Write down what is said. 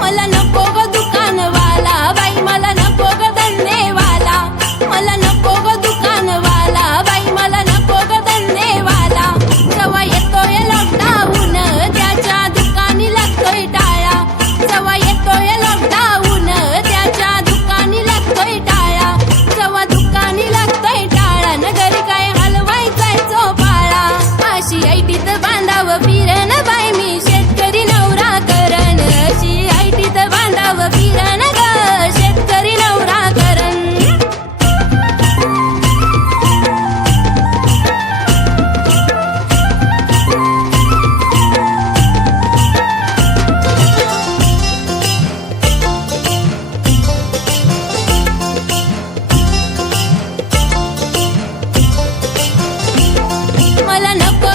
मला wala na po